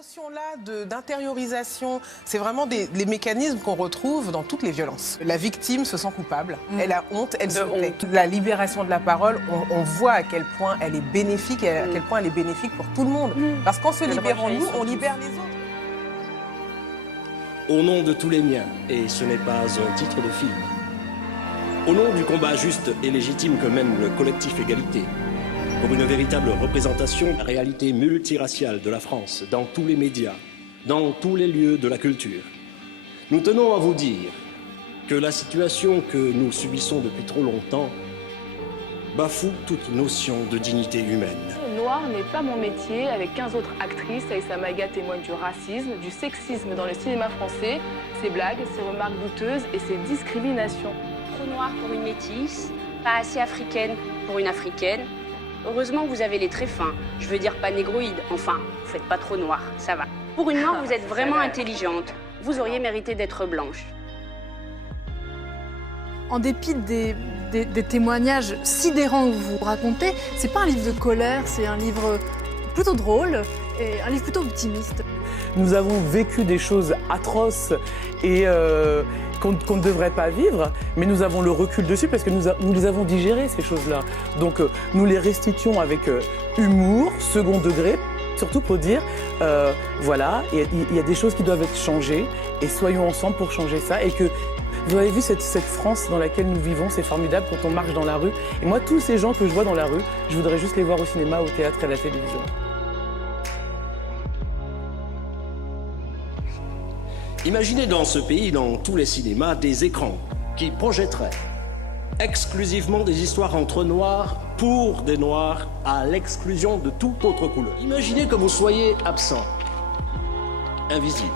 notion-là d'intériorisation, c'est vraiment les mécanismes qu'on retrouve dans toutes les violences. La victime se sent coupable, elle a honte, elle se plaît. La libération de la parole, on voit à quel point elle est bénéfique et à quel point elle est bénéfique pour tout le monde. Parce qu'en se libérant nous, on libère les autres. Au nom de tous les miens, et ce n'est pas un titre de film. Au nom du combat juste et légitime que mène le collectif Égalité, pour une véritable représentation de la réalité multiraciale de la France dans tous les médias, dans tous les lieux de la culture. Nous tenons à vous dire que la situation que nous subissons depuis trop longtemps bafoue toute notion de dignité humaine. Noir n'est pas mon métier, avec 15 autres actrices, Aïssa Maga témoigne du racisme, du sexisme dans le cinéma français, ses blagues, ses remarques douteuses et ses discriminations. Trop noire pour une métisse, pas assez africaine pour une africaine. Heureusement, vous avez les traits fins. Je veux dire pas négroïde. Enfin, vous faites pas trop noir, ça va. Pour une noire, vous êtes vraiment intelligente. Vous auriez mérité d'être blanche. En dépit des témoignages sidérants que vous racontez, c'est pas un livre de colère, c'est un livre plutôt drôle et un livre plutôt optimiste. Nous avons vécu des choses atroces et qu'on ne devrait pas vivre, mais nous avons le recul dessus parce que nous les avons digérées, ces choses-là. Donc nous les restituons avec humour, second degré, surtout pour dire, voilà, il y a des choses qui doivent être changées et soyons ensemble pour changer ça. Et que vous avez vu cette France dans laquelle nous vivons, c'est formidable quand on marche dans la rue. Et moi, tous ces gens que je vois dans la rue, je voudrais juste les voir au cinéma, au théâtre et à la télévision. Imaginez dans ce pays, dans tous les cinémas, des écrans qui projetteraient exclusivement des histoires entre noirs pour des noirs à l'exclusion de toute autre couleur. Imaginez que vous soyez absent, invisible,